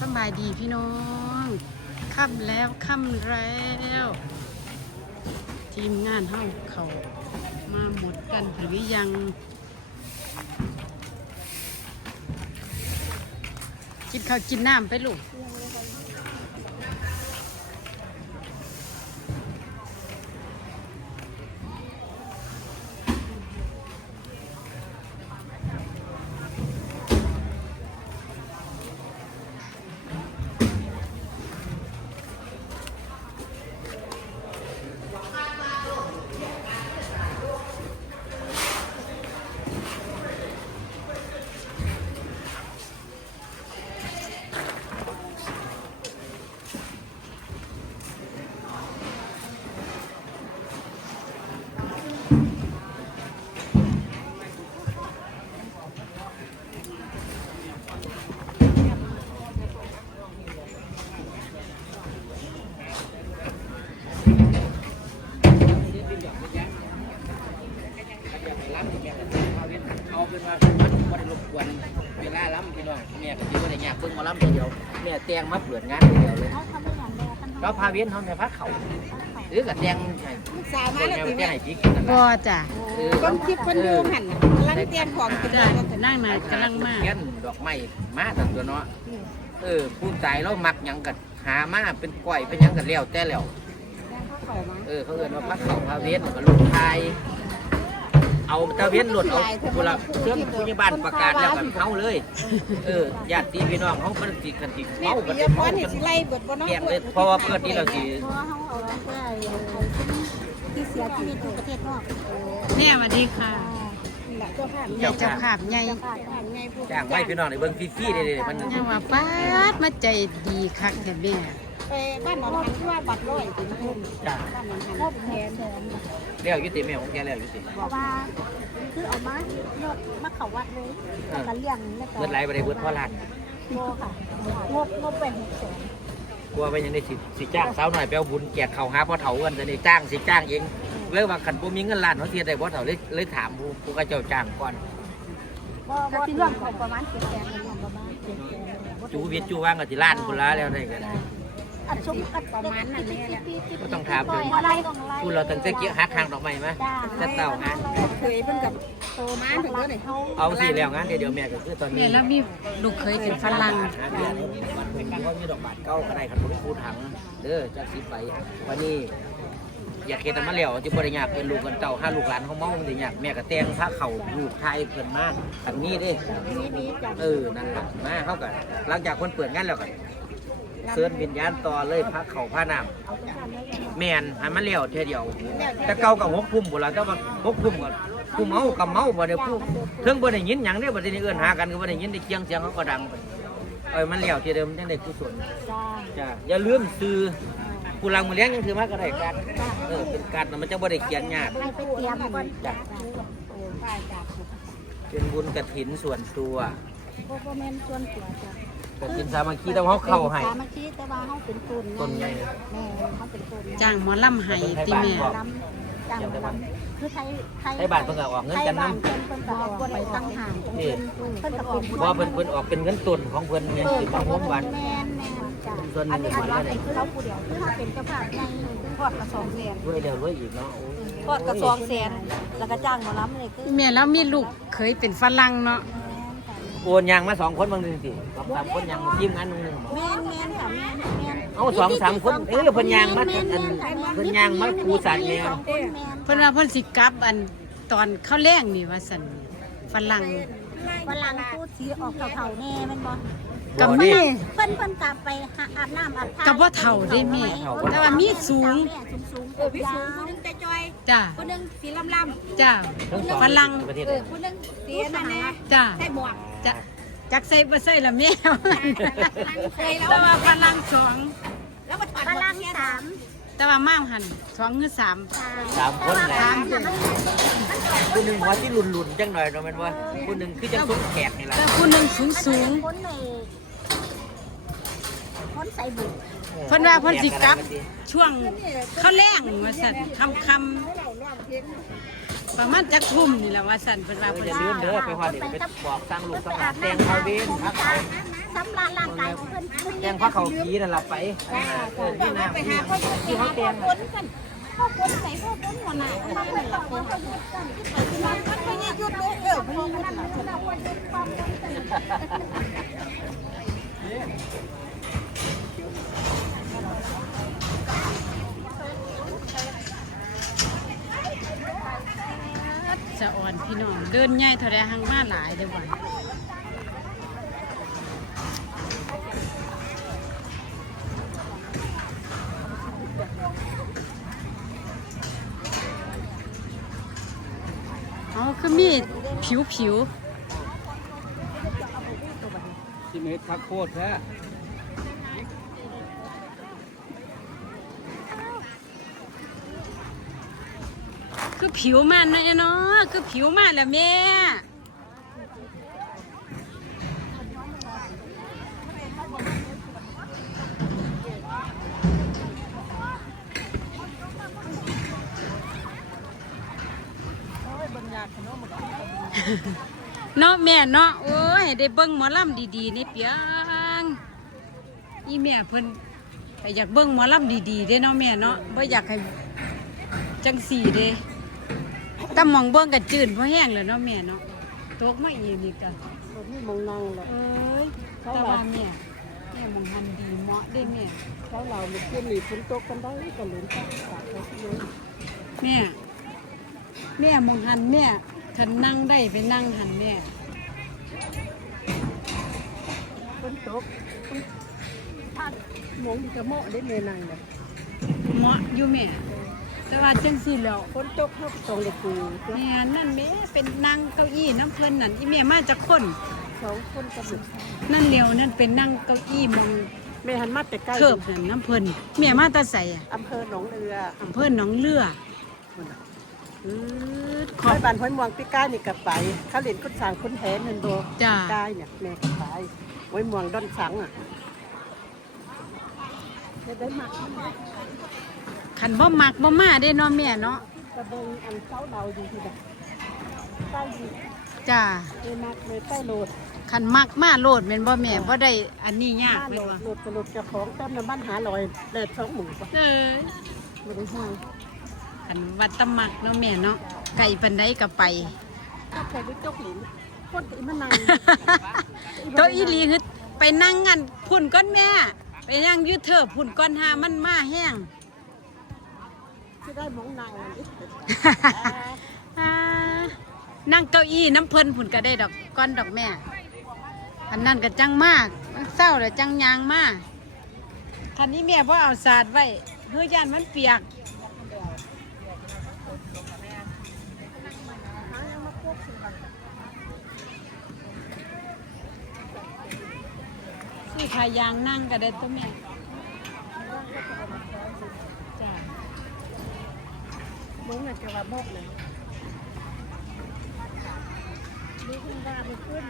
สบายดีพี่น้องค่ำแล้วค่ำแล้ว ทีมงานเฮาเขามาหมดกันหรือยัง กินข้าวกินน้ำไปลูก ว่ามันบ่ได้รบกวนเวลาล้ำพี่น้องแม่ก็สิบ่ได้ยากเบิ่งหมาล้ำเดียวแม่แต่งมาเปิดงานเดียวเลยเขาทำเป็นอย่างเดียวกันเราพาเวียนเฮาแม่พาเขาหรือก็แต่งให้ลูกสาวมาแม่แล้วติแต่แม่งให้พี่กินนั่นบ่ล่ะจ้ะคนคลิปคนดูหันกำลังเตรียมของกินจ้ะกันนั่งนายกำลังมาเขียนดอกไม้มาตั้งตัวเนาะเออผู้ใจเรามักหยังก็หามาเป็นก้อยเป็นหยังก็แล้วแต่แล้วเขาเข้ามาเออเขาเอิ้นว่าพักเขาพาเวียนแล้วก็ลูกชาย เอาตะเวียนหลุดเอาผู้ละเครื่องผู้ใหญ่บ้านประกาศแล้วกันเฮาเลย เออญาติพี่น้องเฮาเพิ่นสิกันสิเนี่ยเมากันปิสิยพเมารนี่กันสิไล่เบิดบ่เนาะแกงเลยเพราะว่าเปิดนี่เราสิเพราะว่าเขาเอาไว้เพื่อที่เสียชีวิตอยู่ประเทศนอกเนี่ยสวัสดีค่ะนี่แหละเจ้าภาพเนี่ยเจ้าภาพใหญ่เจ้าภาพไงผู้จ้างไว้พี่น้องในเบิ่งฟรีๆเด้ๆมันยังว่าป้าดมาใจดีคักแท้แม่ ไปบ้านหนองหันที่ว่าบัตรร้อยถึงทุ่มจ้าบ้านหนองหันครบแทนแล้วอยู่ติแม่ของแกแล้วอยู่ติเพราะว่าคือเอามาโยกมาเขาวัดเลยแล้วก็เลี้ยงแล้วก็เบิดไหลบ่ได้เบิดพ่อล้านโมค่ะงบงบไปหกแสนกลัวไปยังได้สิสิจ้างสาวหน่อยไปเอาบุญแจกข้าวหาพ่อเฒ่ากันจะได้จ้างสิจ้างเองเลยว่าคันบ่มีเงินล้านเฮาสิได้บ่เฒ่าเลยเลยถามผู้ผู้เขาเจ้าจ้างก่อนก็ที่ร่วมของประมาณเจ็ดแสนรวมประมาณเจ็ดแสน จูเวียดจูว่างก็สิล้านพุ่นละแล้วได้ก็ได้ อัดชมอัดประมาณนั้นแหละก็ต้องถามปล่เพิ่อยนอะไรต้องไล่พูดเราตั้งแต่เกี่ยวหักทางดอกไม้มจ้าแต่เต่างานเคยเป็นกับโตมาถึงเมื่อไหร่เอาสิแล้วงานเดี๋ยวเดี๋ยวแม่ก็คือตอนนี้แล้วมีลูกเคยเป็นฝรั่งเดือนวันเพิ่นก็มีดอกบาทเก้าก็ได้คันบ่มีผู้ถังเด้อจักสิไปวันนี้อยากเฮ็ดมาแล้วจะบ่ได้ยากเป็นลูกกันเต่าห้าลูกหลานเขาเมามันสิยากแม่ก็แต่งพระเข่าลูกชายเพิ่นมาอันนี้เด้เออนั่นล่ะมาเข้าก็หลังจากคนเปิดงานแล้วก็ เชิญวิญญาณต่อเลยพระเขาพระน้ำแมนให้มันแล้ยวเทเดียว แต่เก่าก็หกทุ่มบ่ล่ะแต่ว่าหกทุ่มก็ผู้เมากับเมาบ่ได้ผู้เทิงบ่ได้ยินหยังเด้บ่ได้เอิ้อนหากันก็บ่ได้ยินได้เคียงเสียงเขาก็ดังไปเอ้ยมันแล้วเทเดิมจังได้กุศลจ้าอย่าลืมซื้อผู้ลังมือเลี้ยงยังถือมากก็ได้การเออเป็นการมันจะบ่ได้เขียนยากไปเตรียมจ้ะโอ้ป้าเป็นบุญกฐินส่วนตัวโบโบแมนส่วนตัวจ้ะ กฐินสามัคคีต้องเฮาเข้าให้สามัคคีแต่ว่าเขาเป็นตุนต้นไง แม่เขาเป็นตุนจ้างหมอลำให้ติแม่ลำจ้างลำคือไทยไทยให้บ้านเพิ่นก็ออกเงินกันไทยบ้านนำเพิ่นเพิ่นก็ออกไปตั้งห่างของเพิ่นเพิ่นก็เป็นบ่เพิ่นเพิ่นออกเป็นเงินต้นของเพิ่นเนี่ยสิมาโฮมวันแม่นแม่นจ้ะส่วนหนึ่อันง นี้อันวัว่านละคือเขาผู้เดียวคือเขาเป็นเจ้าภาพใหญ่ทอดกระสองแสนรวยแล้วรวยอีกเนาะโอ้ทอดกระสองแสนแล้วก็จ้างหมอลำเลยคือ แม่แล้วมีลูกเคยเป็นฝรั่งเนาะ โอนยางมาสองคนบางหนึงสิสองสามคนยางทีมงานหนึงหนึงแม่นแม่นค่ะแม่นแม่นเอาสองสามคนเออเพิ่นยางมาอันเพิ่นยางมาปูสัตว์แมวเพิ่นว่าเพิ่นสิกลับอันตอนเข้าแรงนี่ว่าซั่นฝรั่งฝรั่งพูดสีออกเฒ่าๆแน่แม่นบ่กับบ่มีนี่เพิ่นเพิ่นกลับไปหาอาบน้ำอาบท่ากับว่าเฒ่าได้แม่แต่ว่ามีสูงสูงๆเออพี่สูงคนนึงแต่จอยจ้าคนนึงสีลำๆจ้าทั้งสองฝรั่งประเทศเอไหนอคนนึงสีนั่นแน่จ้าใส่หมวก จะจักใส่บ่ใส่ละแม่ใส่แล้วแต่ว่าฝรั่งสองแล้วมาถอดฝรั่งสามแต่ว่ามาหันสองหรือสามสามคนแหละสามคนผู้หนึ่งหัวที่หลุนๆจังหน่อยเนาะแมันว่าผู้หนึ่งคือจังต้นแขกนี่แหละแต่ผู้หนึงสูงสูงคนในคนใส่บุกๆเพิ่นว่าเพิ่นสิกลับ ช่วงเข้าแรงว่าซั่นค่ำค่ำ ประมาณจักทุ่มนี่แหละว่าซั่นเพิ่นว่าเพิ่นอย่าสิลืมเด้อไปว่าเดี๋ยวไปบอกสร้างลูกสร้างหลานแต่งเขาเวนพักเขาสำราญร่างกายของเพิ่นแกงผักเขาผีนั่นล่ะไปเออที่น้ำไปหาพ่อคนที่เขาแกงคนกันพ่อคนใส่พ่อคนหัวหน้าไม่เป็นหลักคนไปที่นั่นมันไม่ยืดยุดเลยเออไม่ยืดยุดหลัก จะอ่อนพี่น้อง เดินใหญ่เท่าไรหังมาหลายเด้อบ่อ๋อคือมีดผิวผิว ที่เม็ดผักโคตรแท้ คือผิวมันนะเนาะคือผิวมันแหละแม่เนาะแม่เนาะโอ้ยได้เบิ่งหมอลำดีๆนี่เปียงอีแม่เพิ่นไปอยากเบิ่งหมอลำดีๆเด้เนาะแม่เนาะบ่อยากให้จังสี่เด้ แต่มองเบิ่งก็จืดเพราะแห้งแล้วเนาะแม่เนาะตกมาอีกนี่ก็คนนี้มองนางเลยเอ้ยแต่ว่าแม่แม่มองหันดีเหมาะได้แม่เขาเรามีเพื่อนมีฝนตกกันได้ก็หลุนตาตาเขาเลยแม่แม่มองหันแม่คันนั่งได้ไปนั่งหันแม่ฝนตกถ้ามองจะเหมาะได้เมนางเลยเหมาะอยู่แม่ แต่ว่าจังสี่แล้วฝนตกเขาตรงเลยกูแม่นั่นแม่เป็นนั่งเก้าอี้น้ำเพลินนั่นอีแม่มาจากคน สองคนกระบุกนั่นเร็วนั่นเป็นนั่งเก้าอี้มองแม่หันมาแต่ใกล้เคิบนั่นน้ำเพลินแม่มาแตาใส่อำเภอหนองเรืออำเภอหนองเลืออืดขคออบยบ้านห้วยมวงพี่ก้ายนี่กับไปเขาเล่นคนสร้างคนแทนนั่นโดจ้าก้ายเนี่ยแม่กับไปห้วยมวงดอนสังอะจะได้มา ขันบ่มักบ่มาได้เนาะแม่เนาะกระเบงอันเสาเราอยู่ที่ใดใต้ดีจ้าเลยมากเลยใต้โหลดขันมักมาโลดแม่นบ่แม่บ่ได้อันนี้ยากบ้านเลโหลยดว่ะโหลดกระโหลดเจ้าของต้มน้ำมันหาลอยแดดสองหมูปะเอ้ยไม่ได้ห้างขันวัดตะมักเนาะแม่เนาะไก่ปันไดก็ไปถ้าใครได้จกหลินคนที่มันนั่งโตอีหลีคือไปนั่งงันพุ่นก้อนแม่ ไปนั่งอยืดเถอะพุ่นก้อนหามันมาแห้ง ที่ได้มองนางอ่านั่งเก้าอี้น้ำเพลินพุ่นก็ได้ดอกก้อนดอกแม่ อันนั้นก็จังมากมันเศร้าแล้วจังยางมากคันนี้แม่พ่เอาสาดไว้เฮือยานมันเปียกซื้อขายางนั่งก็ได้ตัวแม่จ้า มึงน่ะจะว่าบอกเลยนี่ขึ้นบ้านขึ้น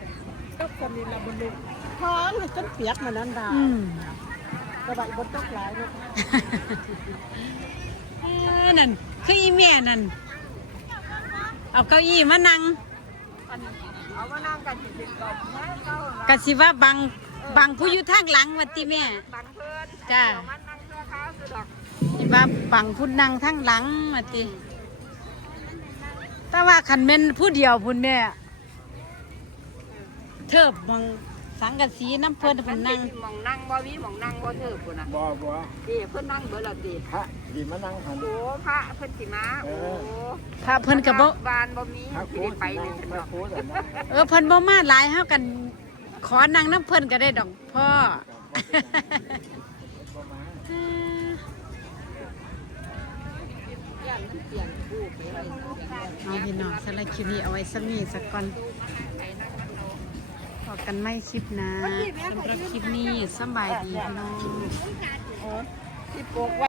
ตกคนนี้เราบนลุกท้องเลยจนเปียกมานั้นดาอืมกระบะบนตกหลายเนาะเอ้อนั่นคืออีแม่นั่นเอาเก้าอี้มานั่งเอามานั่งกันสิบกอบแม่เก้ากะสิว่าบังบังผู้อยู่ทางหลังวัติแม่ บังเพิ่นจ้ามันนั่งเสื้อขาวสุดดอก สิว่าบังผู้นั่งทางหลังวัติ แต่ว่าขันเม่นผู้เดียวพุ่นแม่ เทิบมองสังกะสีน้ำเพิ่นพุ่นนั่งหมองนั่งบ่มีหมองนั่งบ่เถิบพุ่นน่ะบ่บ่ดีเพิ่นนั่งเบิดแล้วดีพระดีมานั่งหัน โอ้พระเพิ่นสิมาโอ้พระเพิ่นก็บ่บานบ่มีพระสิโคได้ตไปรนี่นั่งฉันพระดอกโคตรนั่งเออเพิ่นบ่มาหลายเฮากัน ขอนั่งน้ำเพิ่นก็ได้ดอกพ่อ เอาพี่น้องสไลคลิปนี้เอาไว้สักนี้สักก่อนพอกันไม่คลิปนะสำหรับคลิปนี้สบายดีพี่น้อง ที่ปลูกไว้